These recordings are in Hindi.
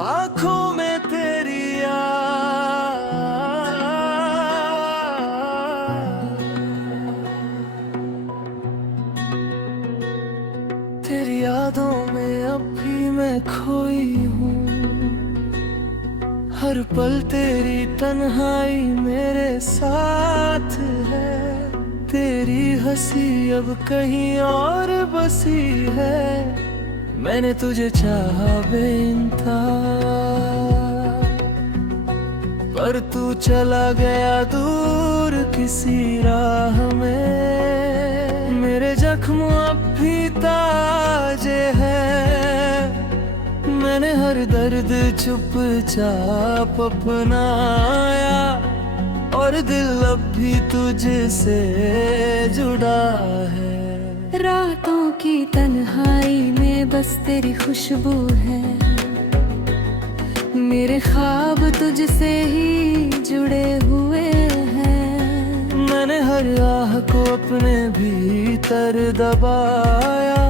आंखों में तेरी तेरी यादों में अब भी मैं खोई हूँ। हर पल तेरी तन्हाई मेरे साथ है। तेरी हंसी अब कहीं और बसी है। मैंने तुझे चाहा बेइंतहा, पर तू चला गया दूर किसी राह में। मेरे जख्म अब भी ताजे हैं। मैंने हर दर्द चुपचाप अपनाया, और दिल अब भी तुझसे जुड़ा है। रातों की तन्हाई में बस तेरी खुशबू है। मेरे ख्वाब तुझसे ही जुड़े हुए हैं। मैंने हर आह को अपने भीतर दबाया,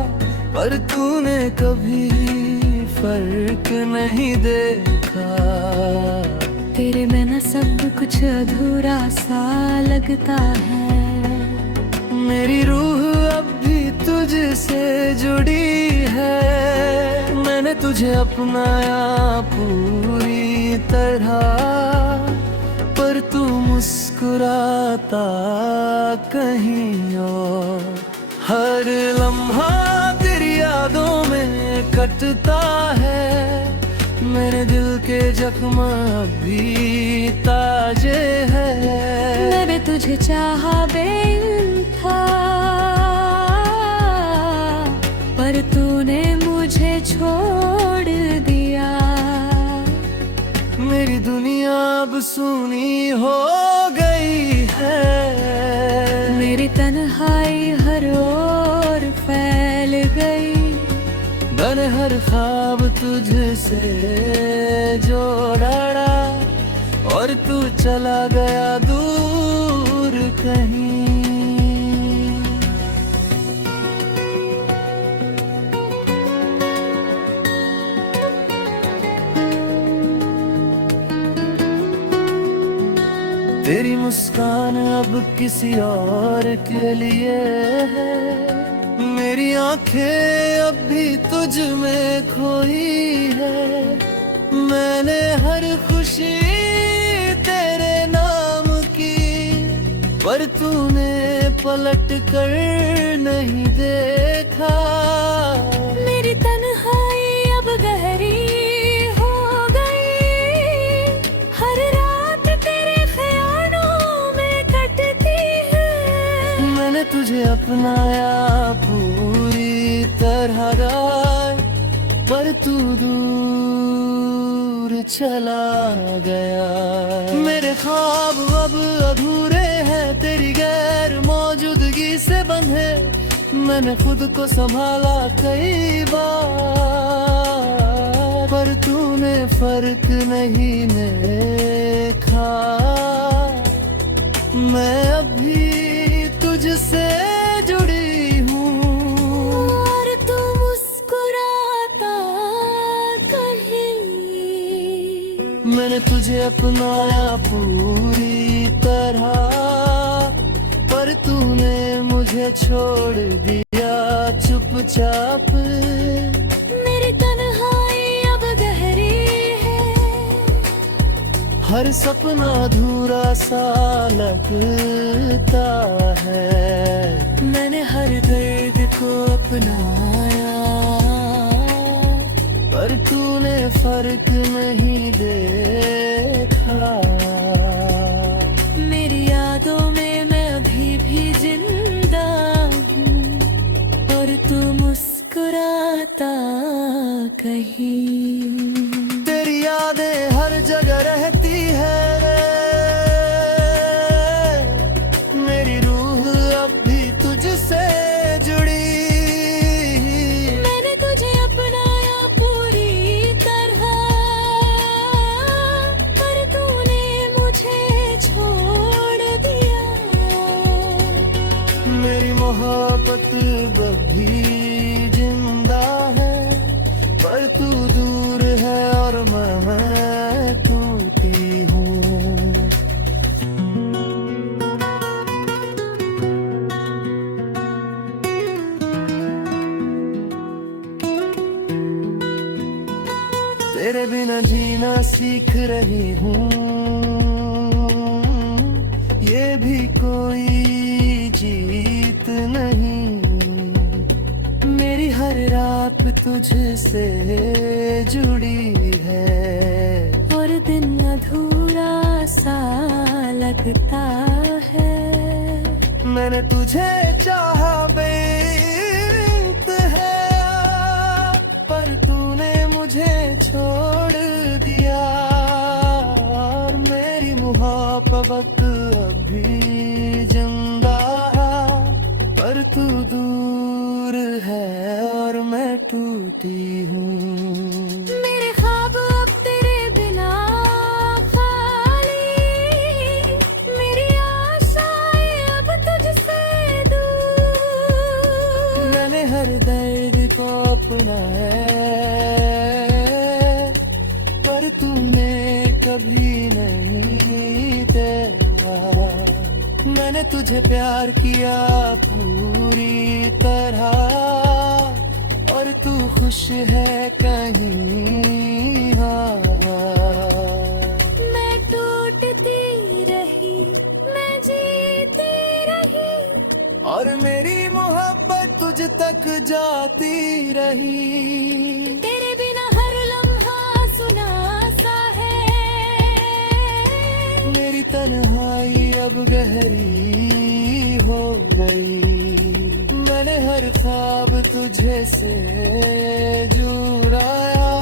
पर तूने कभी फर्क नहीं देखा। तेरे में न सब कुछ अधूरा सा लगता है। मेरी रूह अब भी तुझसे जुड़ी है। मैंने तुझे अपनाया पूरी तरह, पर तू मुस्कुराता कहीं और। हर लम्हा तेरी यादों में कटता है। मेरे दिल के जख्म अभी ताजे हैं। मैंने तुझे चाहा बेइंतहा, पर तूने मुझे छोड़ दिया। मेरी दुनिया अब सूनी हो गई है। मेरी तन्हाई हर ओर फैल गई। मैंने हर ख्वाब तुझसे जोड़ा, और तू चला गया दूर कहीं। तेरी मुस्कान अब किसी और के लिए है। मेरी आंखें अब भी तुझ में खोई है। मैंने हर खुशी तेरे नाम की, पर तूने पलट कर नहीं देखा। मेरी तन्हाई अब गहरी हो गई। हर रात तेरे ख्यालों में कटती है। मैंने तुझे अपनाया पूरी तरह, पर तू दूर चला गया। मेरे ख्वाब अब अधूरे हैं, तेरी गैर मौजूदगी से बंधे। मैंने खुद को संभाला कई बार, पर तूने फर्क नहीं देखा। मैं अभी तुझसे जुड़ी हूँ, और तू मुस्कुराता कहीं। मैंने तुझे अपनाया पूरी तरह, पर तूने मुझे छोड़ दिया चुपचाप। मेरी तन्हाई अब गहरी है। हर सपना अधूरा सा लगता है। मैंने हर दर्द को अपनाया, पर तूने फर्क नहीं देखा। मेरी यादों में मैं अभी भी जिंदा हूँ, और तू मुस्कुराता कहीं। तेरी यादें हर जगह रहती है। मेरी रूह अब भी तुझसे जुड़ी। मैंने तुझे अपनाया पूरी तरह, पर तूने मुझे छोड़ दिया। मेरी मोहब्बत अब भी जिंदा है, पर तू दूर तेरे बिना जीना सीख रही हूँ, ये भी कोई जीत नहीं। मेरी हर रात तुझसे जुड़ी है, और दिन अधूरा सा लगता है। मैंने तुझे चाहा बेइंतहा, पर तूने मुझे छोड़ दिया। और मेरी मोहब्बत अभी जिंदा, पर तू दूर है और मैं टूटी हूँ। मेरे ख्वाब अब तेरे बिना खाली, मेरी आशाएं अब तुझसे दूर। मैंने हर दर्द को अपना है, पर तूने कभी नहीं देखा। मैंने तुझे प्यार किया पूरी तरह, और तू खुश है कहीं। हाँ, मैं टूटती रही, मैं जीती रही, और मेरी मोहब्बत तुझ तक जाती रही। तेरे बिना हर लम्हा सुना सा है। मेरी तन्हाई अब गहरी हो गई। मैंने हर ख्वाब तुझे से जुड़ाया,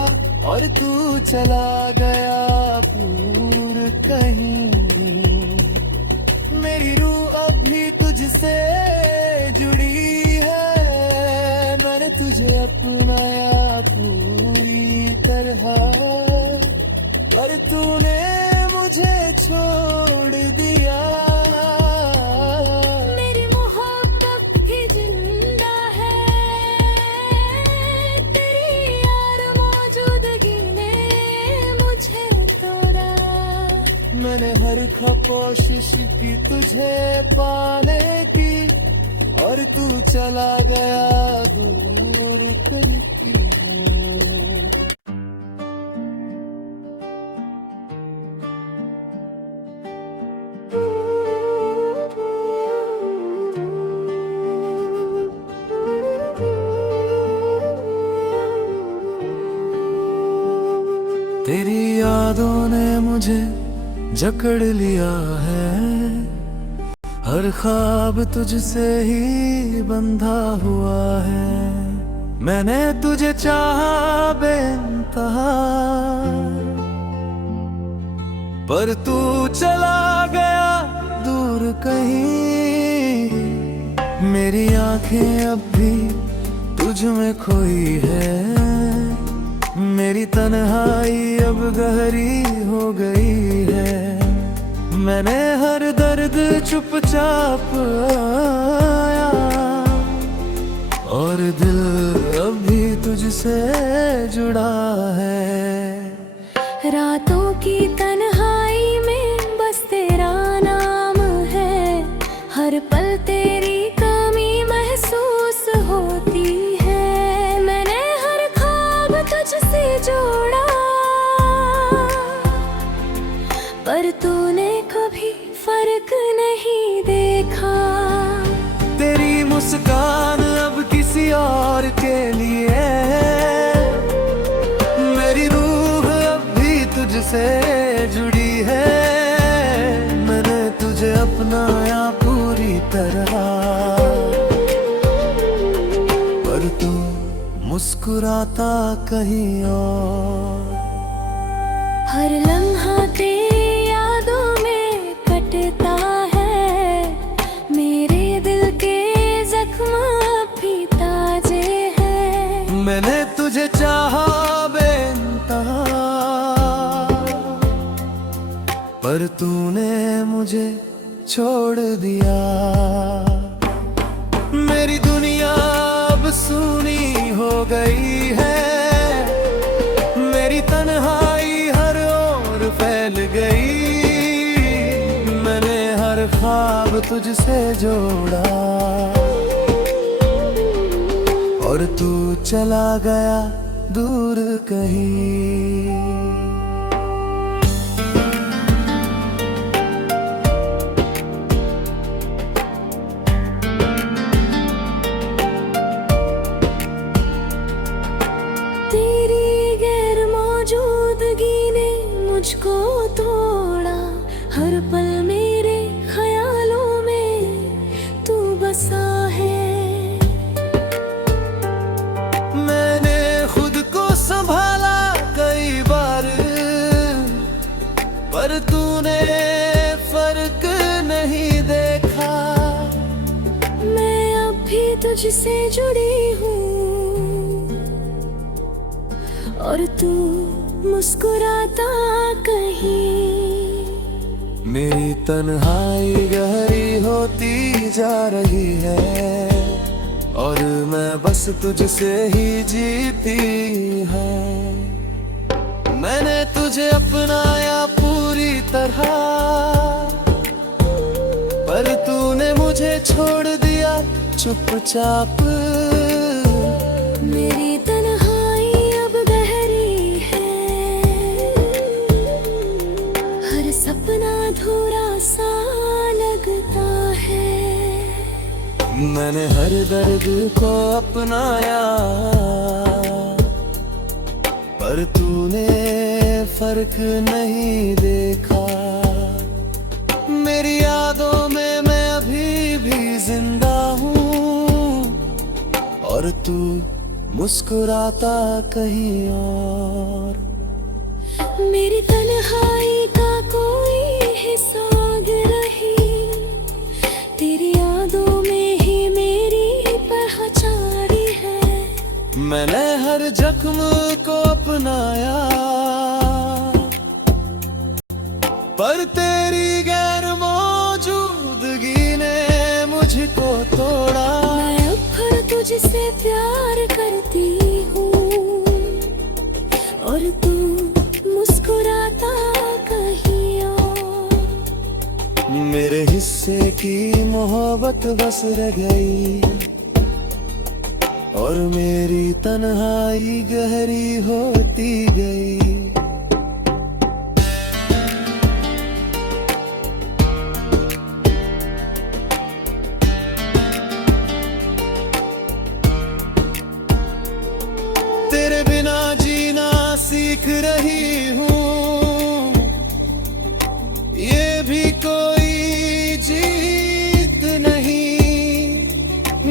और तू चला गया दूर कहीं। मेरी रूह अब भी तुझसे जुड़ी है, मैंने तुझे अपनाया पूरी तरह, पर तूने मुझे छोड़ दिया। मेरी मोहब्बत भी जिंदा है, तेरी यार मौजूदगी ने मुझे तोड़ा। मैंने हर कोशिश की तुझे पाने की, और तू चला गया दूर कहीं। तेरी यादों ने मुझे जकड़ लिया है, हर ख्वाब तुझसे ही बंधा हुआ है। मैंने तुझे चाहा बेइंतहा, पर तू चला गया दूर कहीं। मेरी आंखें अब भी तुझ में खोई है, मेरी तन्हाई अब गहरी हो गई है। मैंने हर दर्द चुपचाप आया, और दिल अब भी तुझसे जुड़ा है। रातों की तन्हाई में बस तेरा नाम है, हर पल तेरी कमी महसूस होती है। मैंने हर ख्वाब तुझसे जोड़ा, पर तूने कभी फर्क नहीं देखा। तेरी मुस्कान अब किसी और के लिए, मेरी रूह अब भी तुझसे जुड़ी है। मैंने तुझे अपनाया पूरी तरह, पर तू मुस्कुराता कहीं और। हर लम्हा तेरी यादों में कटता है, मेरे दिल के जख्म अब भी ताजे हैं। मैंने तुझे चाहा बेइंतहा, पर तूने मुझे छोड़ दिया। मेरी दुनिया अब सूनी हो गई है, मेरी तन्हाई हर ओर फैल गई। मैंने हर ख्वाब तुझसे जोड़ा, और तू चला गया दूर कहीं। तेरी गैर मौजूदगी ने मुझको तोड़ा, हर पल मेरे ख्यालों में तू बसा है। मैंने खुद को संभाला कई बार, पर तूने फर्क नहीं देखा। मैं अब भी तुझसे जुड़ी हूँ और तू मुस्कुराता कहीं। मेरी तन्हाई गहरी होती जा रही है और मैं बस तुझसे ही जीती है। मैंने तुझे अपनाया पूरी तरह, पर तूने मुझे छोड़ दिया चुपचाप। मेरी तन्हाई अब गहरी है, हर सपना अधूरा सा लगता है। मैंने हर दर्द को अपनाया, पर तूने फर्क नहीं देखा। मेरी यादों में मैं अभी भी जिंदा हूँ और तू मुस्कुराता कहीं और। मेरी तन्हाई का कोई हिसाब नहीं, तेरी यादों में ही मेरी पहचान है। मैंने हर जख्म को अपनाया, पर तेरी गैर मौजूदगी ने मुझको तोड़ा। मैं अब फिर तुझसे प्यार करती हूँ और तू मुस्कुराता कहीं और। मेरे हिस्से की मोहब्बत बस रह गई और मेरी तन्हाई गहरी होती गई। तेरे बिना जीना सीख रही हूँ, ये भी कोई जीत नहीं।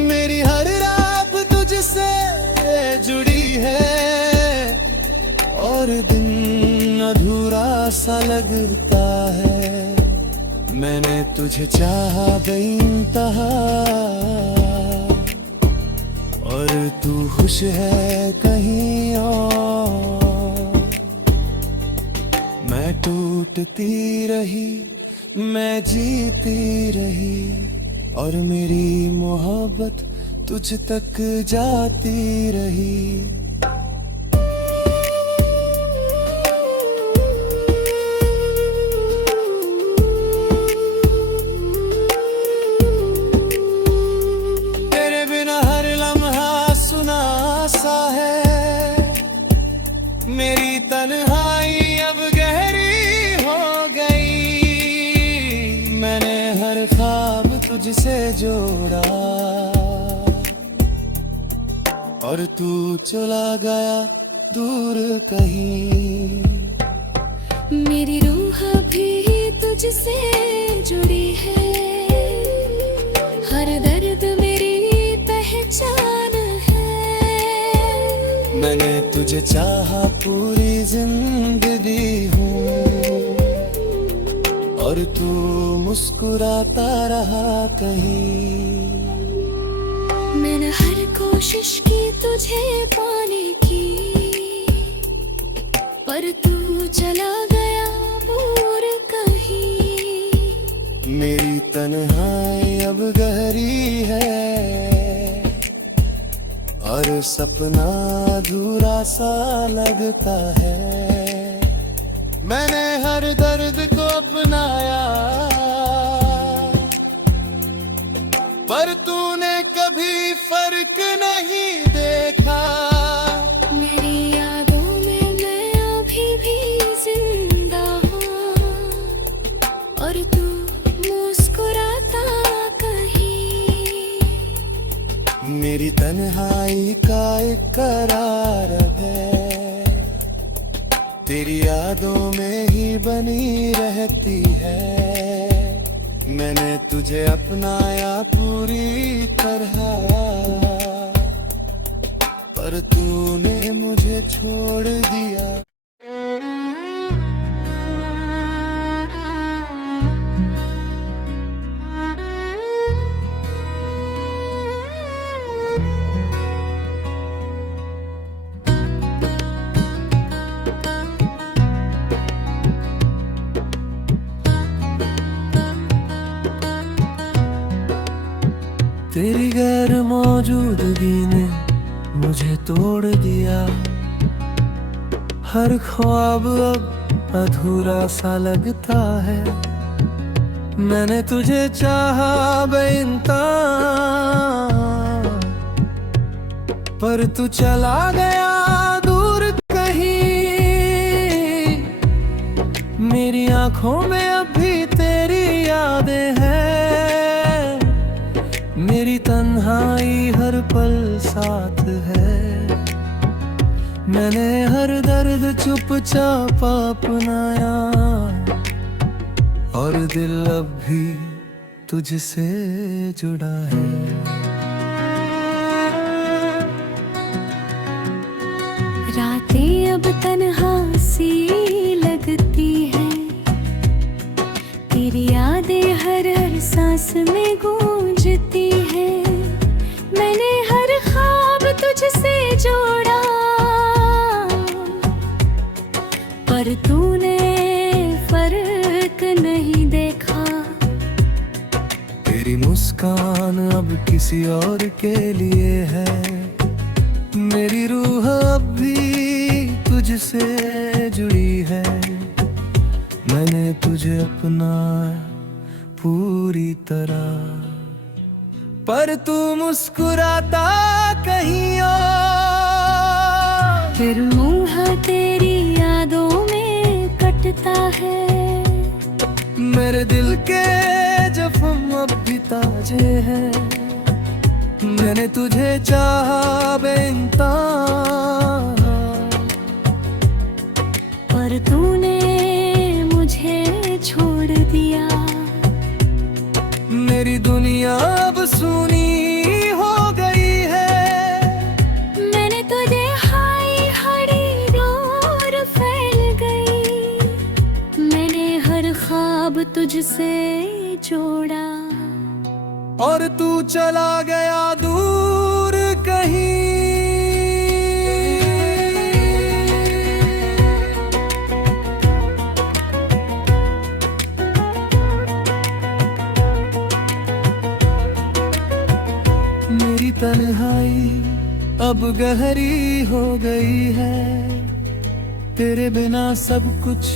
मेरी हर रात तुझसे जुड़ी है और दिन अधूरा सा लगता है। मैंने तुझे चाहा बेइंतहा और तू खुश है कहीं और। मैं टूटती रही, मैं जीती रही और मेरी मोहब्बत तुझ तक जाती रही। तेरे बिना हर लम्हा सुना सा है, मेरी तन्हाई अब गहरी हो गई। मैंने हर ख्वाब तुझसे जोड़ा और तू चला गया दूर कहीं। मेरी रूह भी तुझसे जुड़ी है, हर दर्द मेरी पहचान है। मैंने तुझे चाहा पूरी जिंदगी हूँ और तू मुस्कुराता रहा कहीं। मैंने हर कोशिश की तुझे पाने की, पर तू चला गया दूर कहीं। मेरी तन्हाई अब गहरी है और सपना अधूरा सा लगता है। मैंने हर दर्द को अपनाया, पर तूने कभी फर्क नहीं देखा। मेरी तेरी यादों में ही बनी रहती है। मैंने तुझे अपनाया पूरी तरह, पर तूने मुझे छोड़ दिया। तेरी गैर मौजूदगी ने मुझे तोड़ दिया। हर ख्वाब अब अधूरा सा लगता है। मैंने तुझे चाहा बेइंतहा, पर तू चला गया दूर कहीं। मेरी आंखों में अब भी तेरी यादें हैं। मेरी तन्हाई हर पल साथ है। मैंने हर दर्द चुपचाप अपनाया, और दिल अब भी तुझसे जुड़ा है। रातें अब तन्हा सी लगती है। तेरी यादें हर हर सांस में गूंजती है। मैंने हर ख्वाब तुझसे जोड़ा, पर तूने फर्क नहीं देखा। तेरी मुस्कान अब किसी और के लिए है। मेरी रूह अब भी तुझसे जुड़ी है। मैंने तुझे अपना पूरी तरह, पर तू मुस्कुराता कहीं और। फिर मुँह तेरी यादों में कटता है। मेरे दिल के जख्म अब भी ताजे हैं। मैंने तुझे चाहा बेइंतहा, पर तूने मुझे छोड़ दिया। मेरी दुनिया अब सूनी हो गई है। मैंने तुझे हाय हड़ी दूर फैल गई। मैंने हर ख्वाब तुझसे जोड़ा, और तू चला गया दूर कहीं। मेरी तन्हाई अब गहरी हो गई है। तेरे बिना सब कुछ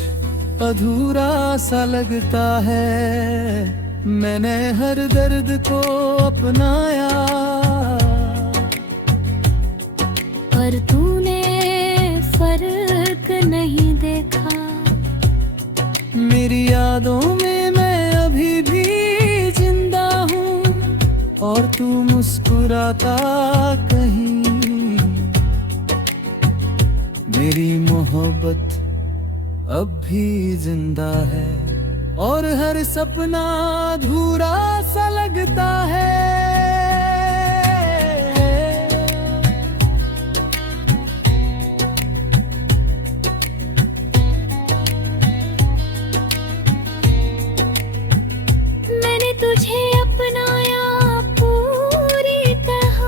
अधूरा सा लगता है। मैंने हर दर्द को अपनाया, पर तूने फर्क नहीं देखा। मेरी यादों में मैं अभी भी जिंदा हूँ, और तू मुस्कुराता कहीं। मेरी मोहब्बत अब भी जिंदा है, और हर सपना अधूरा सा लगता है। मैंने तुझे अपनाया पूरी तरह,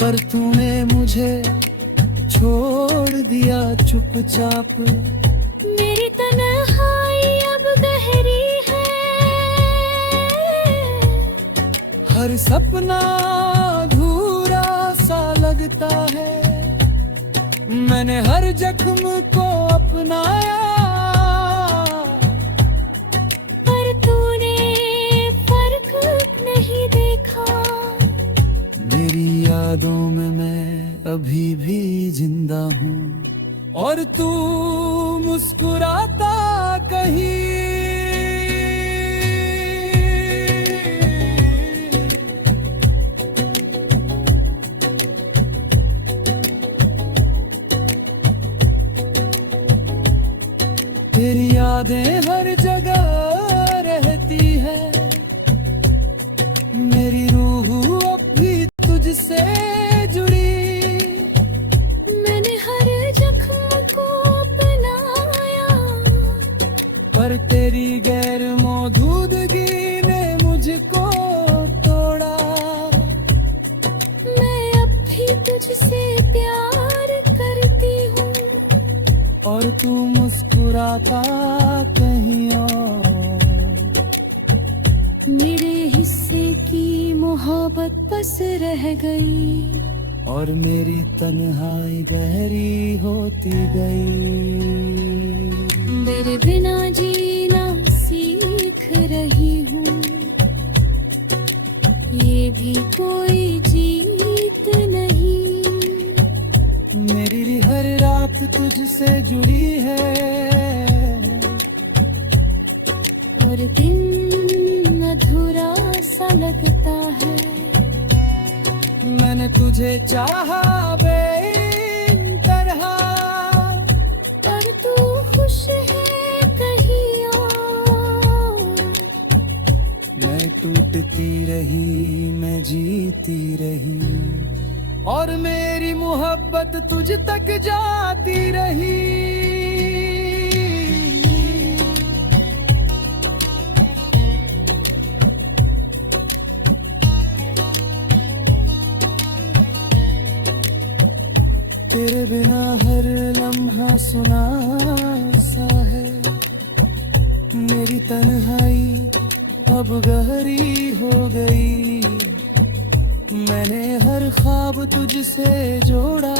पर तूने मुझे छोड़ दिया चुपचाप। मेरी तन्हाई अब गहरी है। हर सपना अधूरा सा लगता है। मैंने हर जख्म को अपनाया, पर तूने फर्क नहीं देखा। मेरी यादों में मैं अभी भी जिंदा हूँ, और तू मुस्कुराता कहीं। यादें हर जगह रहती है। मेरी रूह अब भी तुझसे जुड़ी, मैंने हर जख्म को अपनाया, पर तेरी गैर मौजूदगी ने मुझको तोड़ा। मैं अब भी तुझसे प्यार करती हूँ, और तू मुस्कुराता कहीं और। मेरे हिस्से की मोहब्बत बस रह गई, और मेरी तन्हाई गहरी होती गई। मेरे बिना जीना सीख रही हूँ, ये भी कोई जीत नहीं। मेरी हर रात तुझसे जुड़ी है, और दिन अधूरा सा लगता है। मैंने तुझे चाहा बेइंतहा, पर तू खुश है कहीं और। मैं टूटती रही, मैं जीती रही, और मेरी मोहब्बत तुझ तक जाती रही। तेरे बिना हर लम्हा सुना सा है। मेरी तन्हाई अब गहरी हो गई। मैंने हर ख्वाब तुझसे जोड़ा,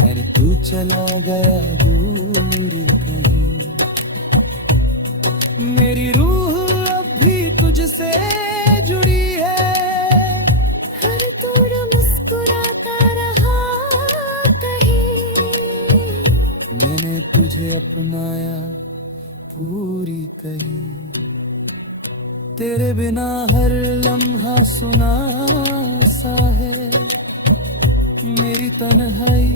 पर तू चला गया दूर कहीं। मेरी रूह अब भी तुझसे जुड़ी है, हर दूर मुस्कुराता रहा कहीं। मैंने तुझे अपनाया पूरी कहीं। तेरे बिना हर लम्हा सुना सा है। मेरी तन्हाई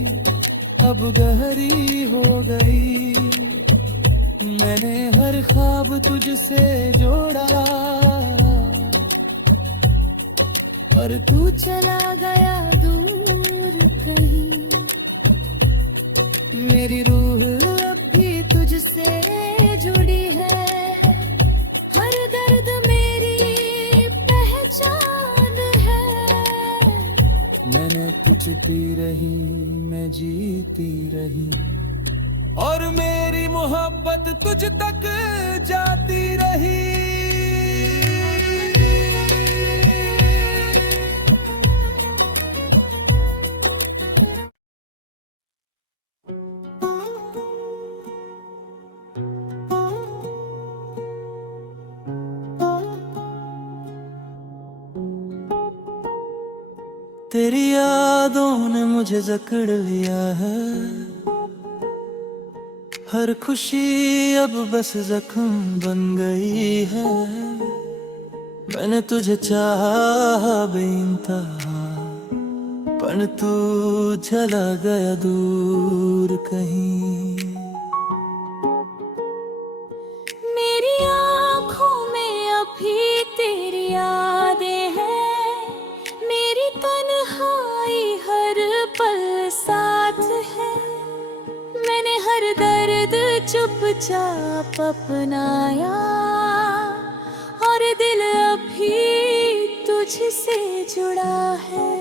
अब गहरी हो गई। मैंने हर ख्वाब तुझसे जोड़ा, और तू चला गया दूर कहीं। मेरी रूह अब भी तुझसे जुड़ी है, हर दर्द मेरी पहचान है। मैंने तुझती रही, मैं जीती रही, और मेरी मोहब्बत तुझ तक जाती रही। तेरी यादों ने मुझे जकड़ लिया है। हर खुशी अब बस जख्म बन गई है। मैंने तुझे चाहा बेइंतहा, पर तू चला गया दूर कहीं। मेरी आँखों में अभी तेरी यादें हैं, मेरी तन्हाई हर पल साथ है। मैंने हर दर्द चुपचाप अपनाया, और दिल अभी तुझसे जुड़ा है।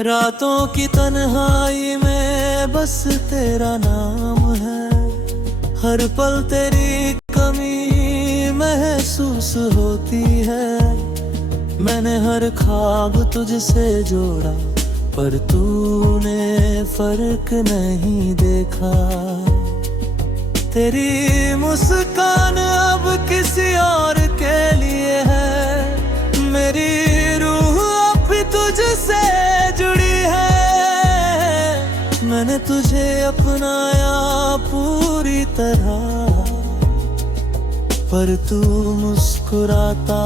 रातों की तन्हाई में बस तेरा नाम है। हर पल तेरी कमी महसूस होती है। मैंने हर ख्वाब तुझसे जोड़ा, पर तूने फर्क नहीं देखा। तेरी मुस्कान अब किसी और के लिए है। मेरी रूह अब भी तुझसे जुड़ी है। मैंने तुझे अपनाया पूरी तरह, पर तू मुस्कुराता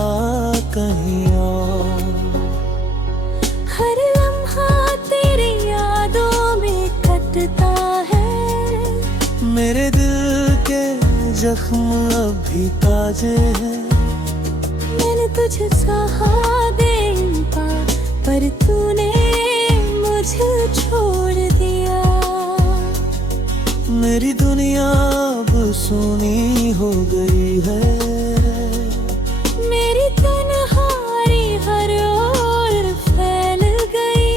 कहीं और। हर लम्हा तेरी यादों में कटता है, मेरे दिल के जख्म अब भी ताजे हैं। मैंने तुझे चाहा बेइंता, पर तूने मुझे छोड़ दिया। मेरी दुनिया अब सुनी हो गई है। मेरी तन्हाई हर ओर फैल गई।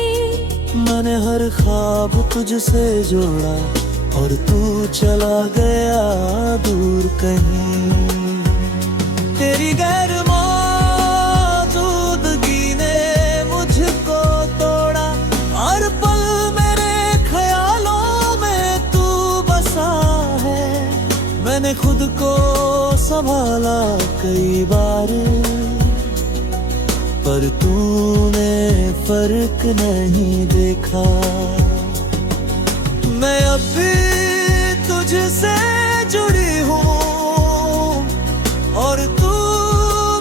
मैंने हर ख्वाब तुझसे जोड़ा और तू चला गया दूर कहीं। तेरी गैर मौजूदगी ने मुझको तोड़ा, हर पल मेरे ख्यालों में तू बसा है। मैंने खुद को संभाला कई बार, पर तूने फर्क नहीं देखा। मैं अब भी तुझसे जुड़ी हूँ और तू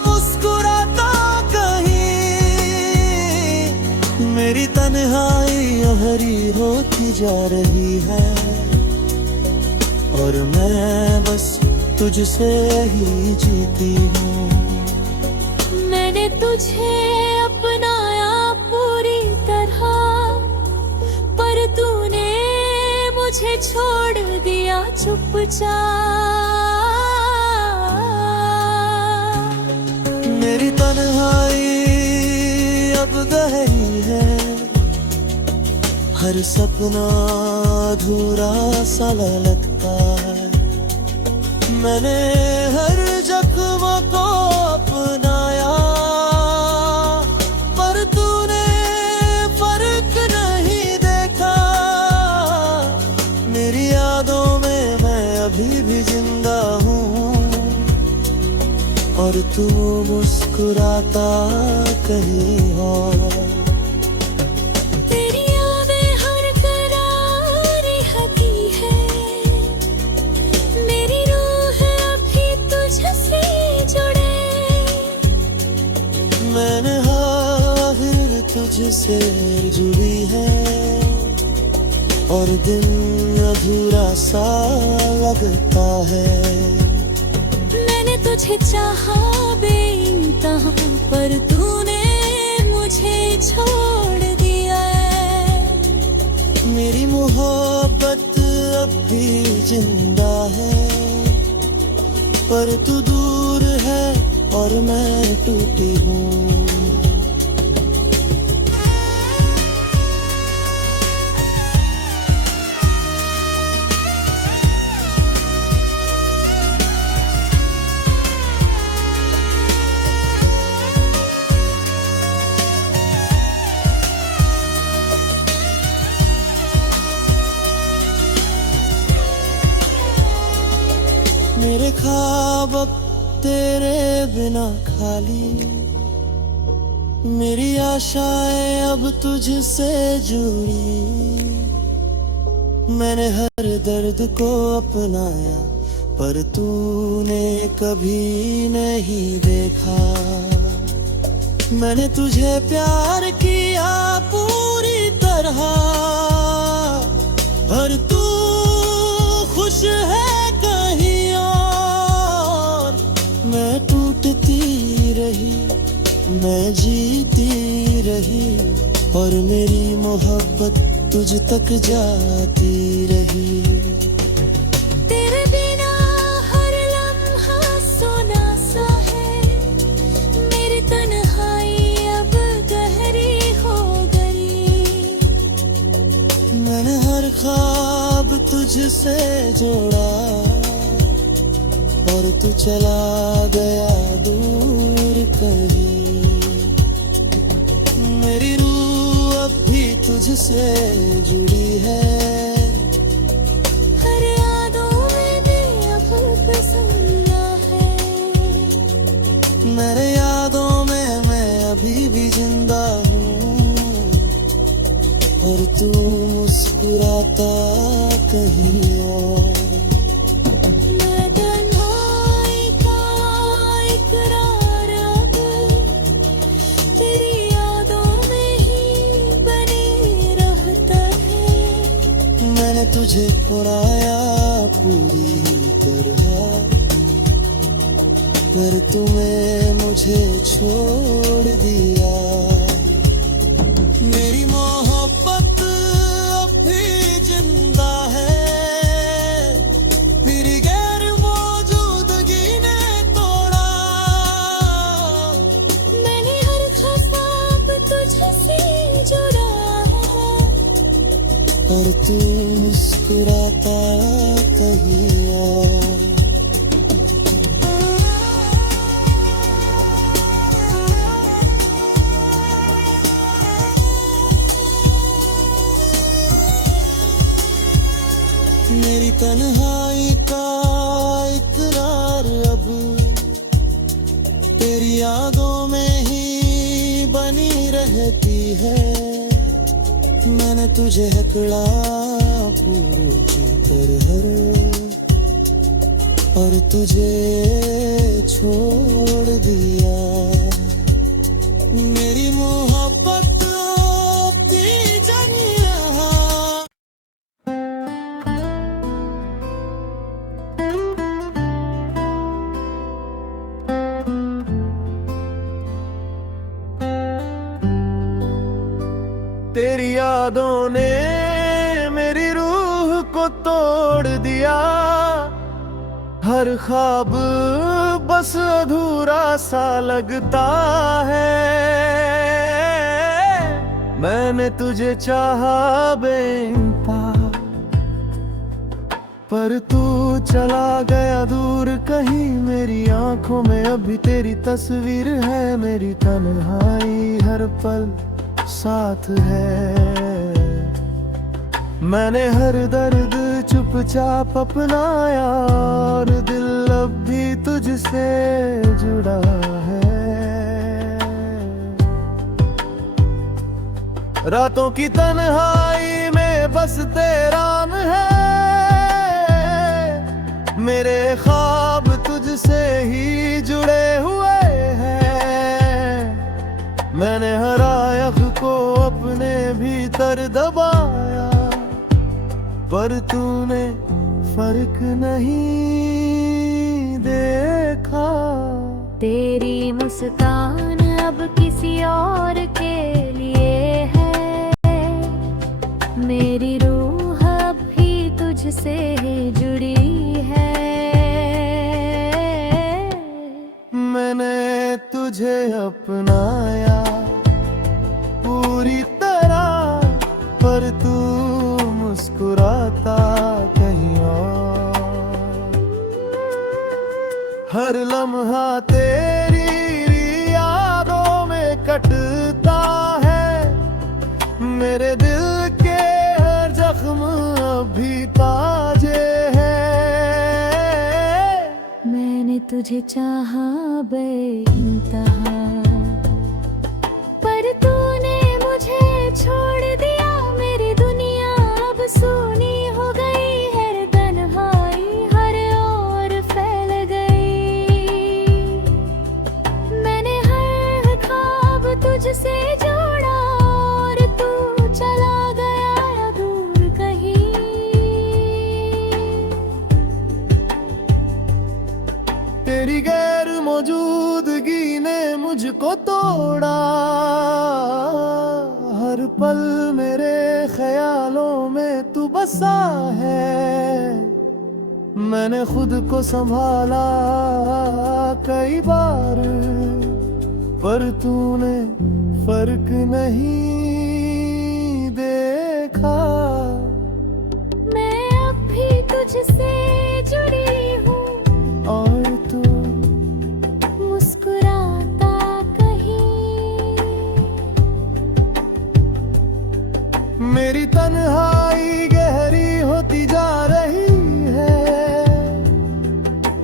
मुस्कुराता कहीं। मेरी तन्हाई हरी होती जा रही है और मैं बस तुझसे ही जीती हूँ। मैंने तुझे अपनाया पूरी तरह, पर तूने मुझे छोड़ दिया चुपचाप। मेरी तन्हाई अब गहरी है, हर सपना अधूरा सा लगता है। मैंने हर जख्म को अपनाया, पर तूने फर्क नहीं देखा। मेरी यादों में मैं अभी भी जिंदा हूँ और तू मुस्कुराता कहीं और। तेरी यादें हर करार रहती है, मेरी रूह अभी तुझसे जुड़े। मैंने आखिर तुझसे जुड़ी है और दिन अधूरा सा लगता है। मैंने तुझे चाहा बेइंतहा, पर तूने मुझे छोड़ दिया है। मेरी मोहब्बत अब भी जिंदा है, पर तू दूर है और मैं टूटी हूँ। मेरे ख्वाब अब तेरे बिना खाली, मेरी आशाएं अब तुझसे जुड़ी। मैंने हर दर्द को अपनाया, पर तूने कभी नहीं देखा। मैंने तुझे प्यार किया पूरी तरह, पर तू खुश है कहीं और। मैं टूटती रही, मैं जीती रही और मेरी मोहब्बत तुझ तक जाती रही। तेरे बिना हर लम्हा सोना सा है, मेरी तन्हाई अब गहरी हो गई। मैंने हर ख्वाब तुझसे जोड़ा और तू चला गया दूर कहीं। मेरी रूह अब भी तुझसे जुड़ी है, हर यादों में भी अब बसना है। मेरे यादों में मैं अभी भी जिंदा हूँ और तू मुस्कुराता कहीं और। मैं तन्हाई का इकरार अब तेरी यादों में ही बने रहता है। मैंने तुझे पुराया पूरी तरह, पर तुम्हें मुझे छोड़ दिया। मेरी मोहब्बत अब भी जिंदा है, मेरी गैर मौजूदगी ने तोड़ा। मैंने हर ख्वाब तुझसे जुड़ा, पर तू मुस्कुराता कहीं और। मेरी तन्हाई का इकरार अब तेरी यादों में ही बनी रहती है। मैंने तुझे हकड़ा पूरी तरह, और तुझे छोड़ दिया। मेरी मोहब्बत अपनी जनिया। तेरी यादों ने मेरी रूह को तोड़ दिया। हर ख्वाब बस अधूरा सा लगता है। मैंने तुझे चाहा बेइंतहा, पर तू चला गया दूर कहीं। मेरी आंखों में अभी तेरी तस्वीर है, मेरी तन्हाई हर पल साथ है। मैंने हर दर्द चुपचाप अपनाया, और दिल अब भी तुझसे जुड़ा है। रातों की तन्हाई में बस तेरा नाम है। मेरे ख्वाब तुझसे ही जुड़े हुए हैं। मैंने हर आयख को अपने भीतर दबाया, पर तूने फर्क नहीं देखा। तेरी मुस्कान अब किसी और के लिए है। मेरी रूह अब भी तुझसे जुड़ी है। मैंने तुझे अपनाया पूरी तरह, पर तू मुस्कुराता कहीं और। हर लम्हा तेरी यादों में कटता है। मेरे दिल के हर जख्म अभी ताजे हैं। मैंने तुझे चाहा बेइंतहा, पर तूने मुझे छोड़ दिया। मेरी दुनिया अब सूनी हो गई है, तन्हाई हर ओर फैल गई। मैंने हर ख्वाब तुझसे जोड़ा, और तू चला गया दूर कहीं। तेरी गैर मौजूदगी ने मुझको तोड़ा। हर पल मेरे ख्यालों में तू बसा है। मैंने खुद को संभाला कई बार, पर तूने फर्क नहीं देखा। मैं अब भी तुझसे जुड़ी हूँ, और तू मुस्कुराता कहीं। मेरी तन्हाई गहरी होती जा रही है,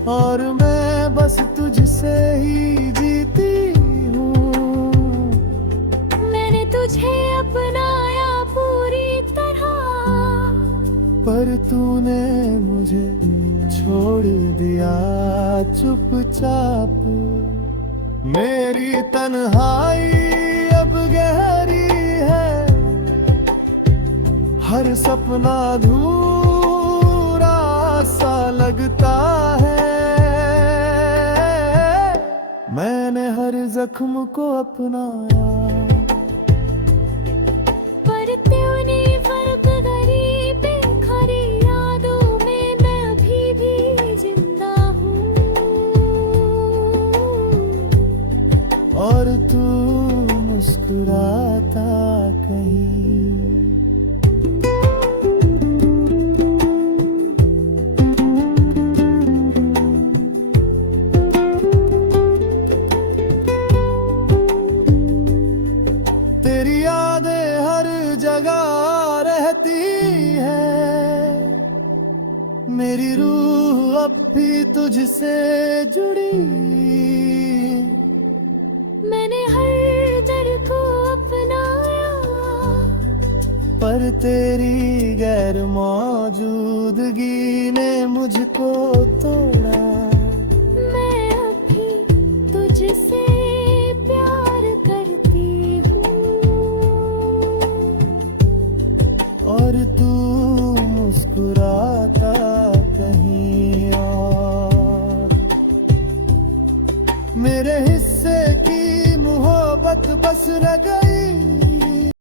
और मैं बस तुझसे ही जीती हूँ। मैंने तुझे अपनाया पूरी तरह, पर तूने मुझे छोड़ दिया चुपचाप। मेरी तन्हाई अब गहरी है, हर सपना अधूरा सा लगता है। मैंने हर जख्म को अपनाया, पर तूने फर्क गरीब खरी यादों में मैं अभी भी जिंदा हूँ। और तू मुस्कुराता कहीं। तेरी यादें हर जगह रहती है, मेरी रूह अब भी तुझसे जुड़ी। मैंने हर डर को अपनाया, पर तेरी गैर मौजूदगी ने मुझको तोड़ा। मैं अभी तुझसे प्यार करती हूँ। और तू मुस्कुराता कहीं और। मेरे हिस्से की मोहब्बत बस रह गई,